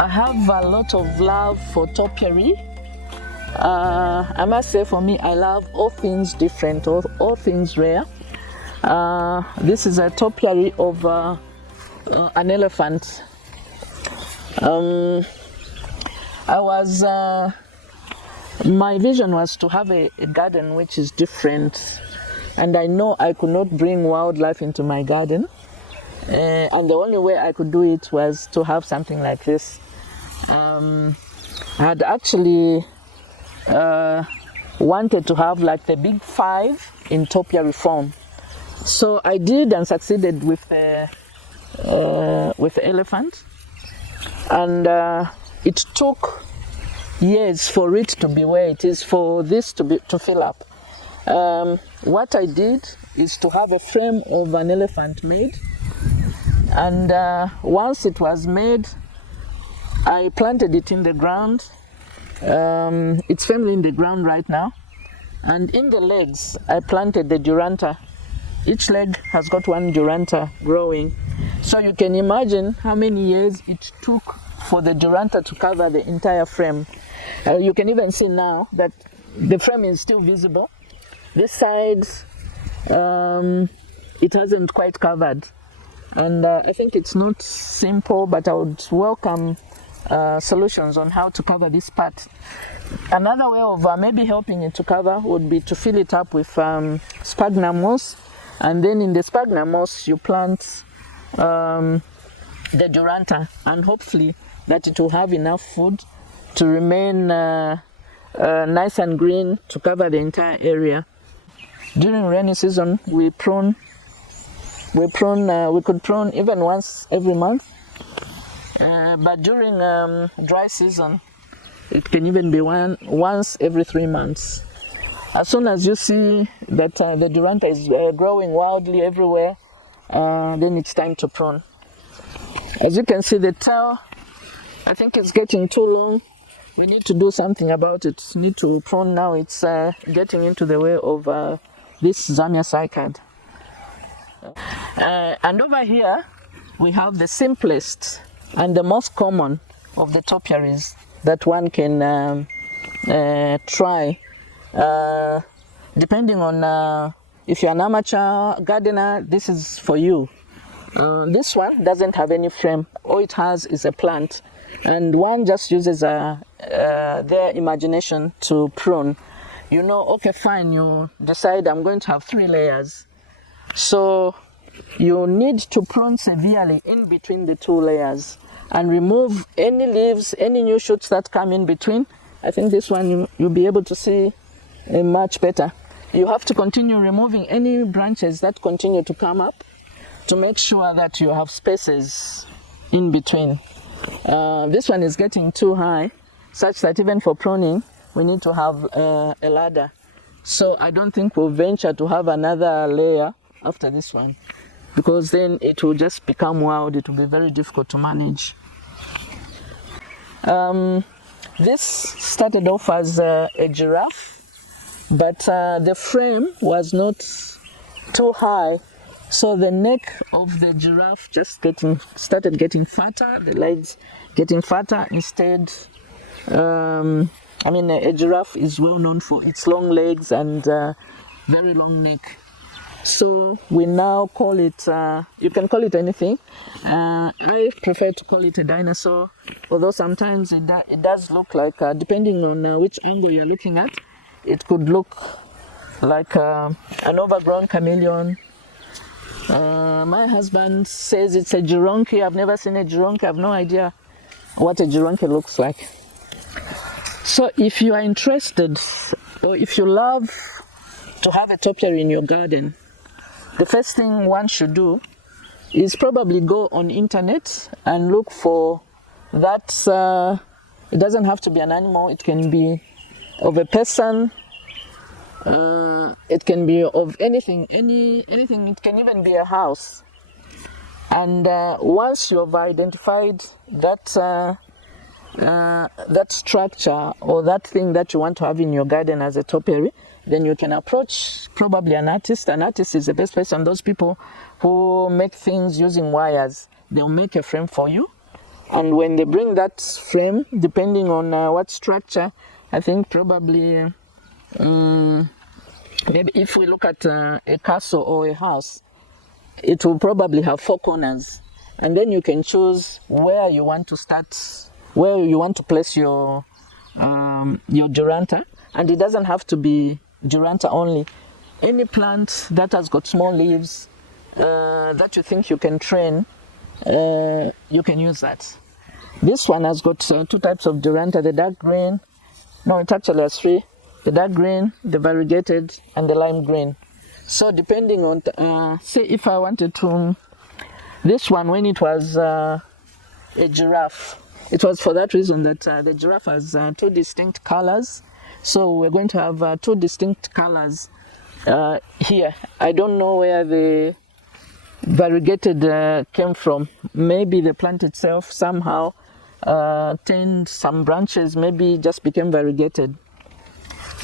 I have a lot of love for topiary. I must say, for me, I love all things different, all things rare. This is a topiary of an elephant. My vision was to have a garden which is different, and I know I could not bring wildlife into my garden, and the only way I could do it was to have something like this. I had actually wanted to have like the big 5 in topiary form, so I did and succeeded with the elephant, and it took years for it to be where it is, for this to fill up. What I did is to have a frame of an elephant made, and once it was made, I planted it in the ground. It's firmly in the ground right now, and in the legs I planted the duranta. Each leg has got one duranta growing, so you can imagine how many years it took for the duranta to cover the entire frame. You can even see now that the frame is still visible. This side, it hasn't quite covered, and I think it's not simple, but I would welcome solutions on how to cover this part. Another way of maybe helping it to cover would be to fill it up with sphagnum moss, and then in the sphagnum moss you plant the duranta, and hopefully that it will have enough food to remain nice and green to cover the entire area. During rainy season we could prune even once every month. But during dry season, it can even be once every 3 months. As soon as you see that the duranta is growing wildly everywhere, then it's time to prune. As you can see, the tail, I think it's getting too long. We need to do something about it. Need to prune now. It's getting into the way of this Zambia cycad. And over here, we have the simplest and the most common of the topiaries that one can try, depending on if you're an amateur gardener. This is for you. This one doesn't have any frame. All it has is a plant, and one just uses their imagination to prune. You know, okay, fine, you decide I'm going to have 3 layers, so you need to prune severely in between the 2 layers and remove any leaves, any new shoots that come in between. I think this one you'll be able to see much better. You have to continue removing any branches that continue to come up to make sure that you have spaces in between. This one is getting too high, such that even for pruning we need to have a ladder. So I don't think we'll venture to have another layer after this one, because then it will just become wild. It will be very difficult to manage. This started off as a giraffe, but the frame was not too high, so the neck of the giraffe just started getting fatter, the legs getting fatter instead. A giraffe is well known for its long legs and very long neck. So we now call it, you can call it anything. I prefer to call it a dinosaur, although sometimes it does look like, depending on which angle you're looking at, it could look like an overgrown chameleon. My husband says it's a geronchi. I've never seen a geronchi. I have no idea what a geronchi looks like. So if you are interested, or if you love to have a topiary in your garden, the first thing one should do is probably go on internet and look for that. It doesn't have to be an animal. It can be of a person. It can be of anything. Anything. It can even be a house. And once you have identified that structure or that thing that you want to have in your garden as a topiary, then you can approach probably an artist. An artist is the best person. Those people who make things using wires, they'll make a frame for you. And when they bring that frame, depending on what structure, I think probably maybe if we look at a castle or a house, it will probably have 4 corners. And then you can choose where you want to start, where you want to place your duranta. And it doesn't have to be duranta only. Any plant that has got small leaves that you think you can train, you can use that. This one has got 2 types of duranta, the dark green. No, it actually has 3. The dark green, the variegated, and the lime green. So depending on, say if I wanted to, this one, when it was a giraffe, it was for that reason that the giraffe has 2 distinct colors. So we're going to have 2 distinct colors here. I don't know where the variegated came from. Maybe the plant itself somehow turned some branches, maybe just became variegated.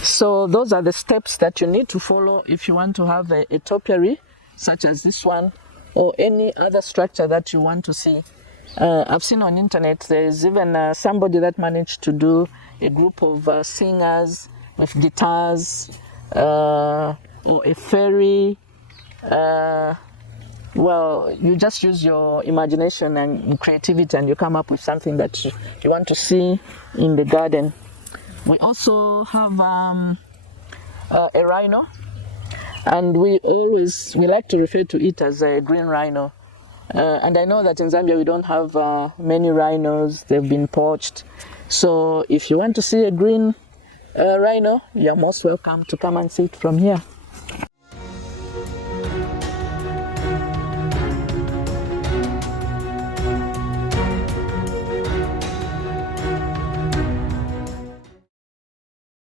So those are the steps that you need to follow if you want to have a topiary, such as this one, or any other structure that you want to see. I've seen on internet, there's even somebody that managed to do a group of singers with guitars, or a fairy. Well, you just use your imagination and creativity and you come up with something that you want to see in the garden. We also have a rhino, and we like to refer to it as a green rhino. And I know that in Zambia we don't have many rhinos, they've been poached. So if you want to see a green rhino, you're most welcome to come and see it from here.